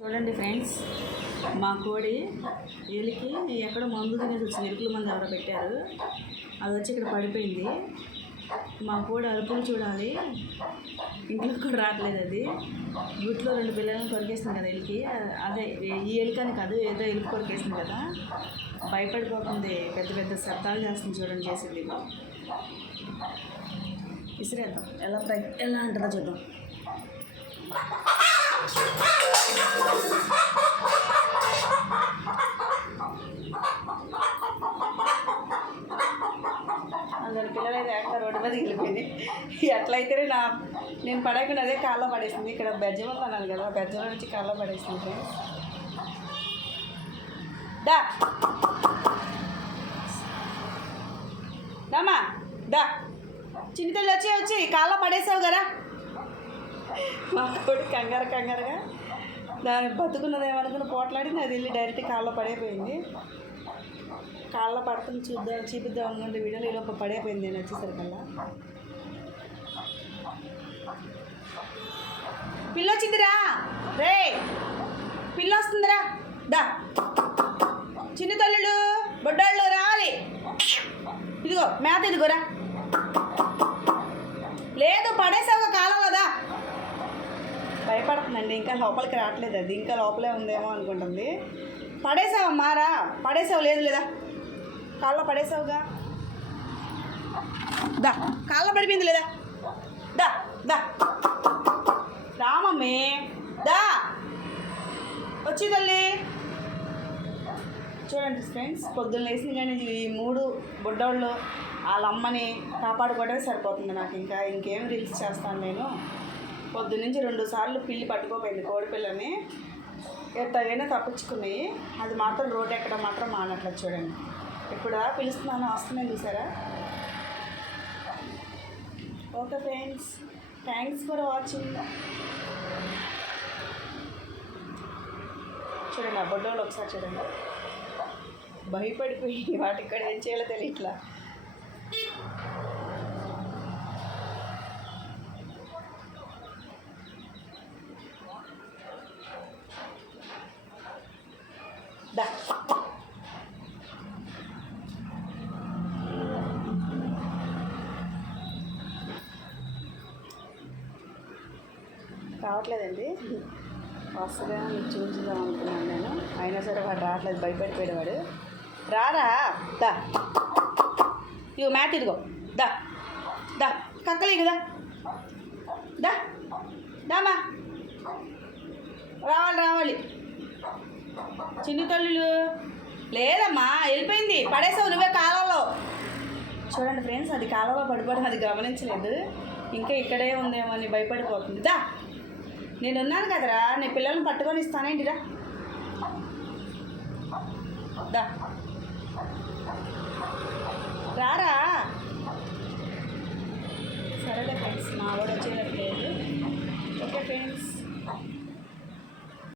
చూడండి ఫ్రెండ్స్, మా కోడి ఎలికి ఎక్కడో మందు తినేసి వచ్చింది. ఎలుకల మందు ఎవరో పెట్టారు, అది వచ్చి ఇక్కడ పడిపోయింది. మా కోడి అరుపులు చూడాలి, ఇంట్లో కూడా రావట్లేదు. అది గుట్లో 2 పిల్లలను కొరికేసింది కదా ఎలికి. అదే ఈ ఎలికని కాదు, ఏదో ఎలుక కొరికేసింది కదా, భయపడిపోతుంది. పెద్ద పెద్ద శబ్దాలు చేస్తుంది చూడండి. చేసింది విసిరేద్దాం, ఎలా అంటుందో చూద్దాం. అందులో పిల్లలు అయితే ఏకంగా రోడ్డు మీద వెళ్ళిపోయింది. ఎట్లయితేనే నేను పడకుండా అదే కాళ్ళలో పడేసింది. ఇక్కడ బెజ్జం అన్నాను కదా, బెజ్జంలో నుంచి కాళ్ళలో పడేసింది ఫ్రెండ్స్. దా రామా, దా చిన్నతల్లి వచ్చి కాళ్ళలో పడేసావు కదా. మా కోడి కంగారుగా దాన్ని బతుకున్నదేమనుకుని పోట్లాడింది. అది వెళ్ళి డైరెక్ట్ కాళ్ళలో పడైపోయింది. కాళ్ళలో పడుతుంది చూపిద్దాం అనుకుంటే వీడియోలో ఇలా పడైపోయింది. నేను వచ్చేసరికల్లా పిల్ల వచ్చిందిరా, రే పిల్ల వస్తుందిరా, దా చిన్న తల్లుడు బొడ్డాళ్ళు రావాలి. ఇదిగో మేత, ఇదిగోరా. లేదు పడేసావుగా కాలం కదా. భయపడుతుందండి, ఇంకా లోపలికి రావట్లేదు. అది ఇంకా లోపలే ఉందేమో అనుకుంటుంది. పడేసావమ్మా, రా పడేసావు. లేదు లేదా కాళ్ళలో పడేసావుగా, దా కాళ్ళలో పడిపోయింది లేదా, దా దా రామమ్మే, దా వచ్చి తల్లి. చూడండి ఫ్రెండ్స్, పొద్దున్న వేసింది కానీ ఈ 3 బుడ్డోళ్ళు వాళ్ళ అమ్మని కాపాడుకోవడమే సరిపోతుంది నాకు. ఇంకేం రీల్స్ చేస్తాను నేను. పొద్దున్నుంచి 2 సార్లు పిల్లి పట్టుకోపోయింది కోడి పిల్లని. ఎట్టగైనా తప్పించుకున్నాయి. అది మాత్రం రోడ్డు ఎక్కడం మాత్రం మానట్లేదు. చూడండి, ఇప్పుడు పిలుస్తున్నాను, వస్తున్నాను చూసారా. Okay friends, thanks for watching. చూడండి ఆ బొడ్డోళ్ళు ఒకసారి చూడండి, భయపడిపోయి వాటి ఇక్కడ ఏం చేయాలో తెలియట్లా. దా రావట్లేదండి, వస్తుందా మీకు చూపించుదాం అనుకున్నాను నేను. అయినా సరే వాడు రావట్లేదు, భయపడిపోయాడు వాడు. రారా, దా ఇగో మ్యాట్, ఇదిగో దా దా కక్కలే కదా, దా దామా, రావాలి. చిన్ని తల్లులు లేదమ్మా, వెళ్ళిపోయింది. పడేసావు నువ్వే కాలంలో. చూడండి ఫ్రెండ్స్, అది కాలంలో పడిపోవడం అది గమనించలేదు. ఇంకా ఇక్కడే ఉందేమో అని భయపడిపోతుంది. దా నేనున్నాను కదరా, నీ పిల్లల్ని పట్టుకొని ఇస్తానేంటిరా, దా రారా. సరేలే ఫ్రెండ్స్, మా వాడు వచ్చేయట్లేదు. Okay friends.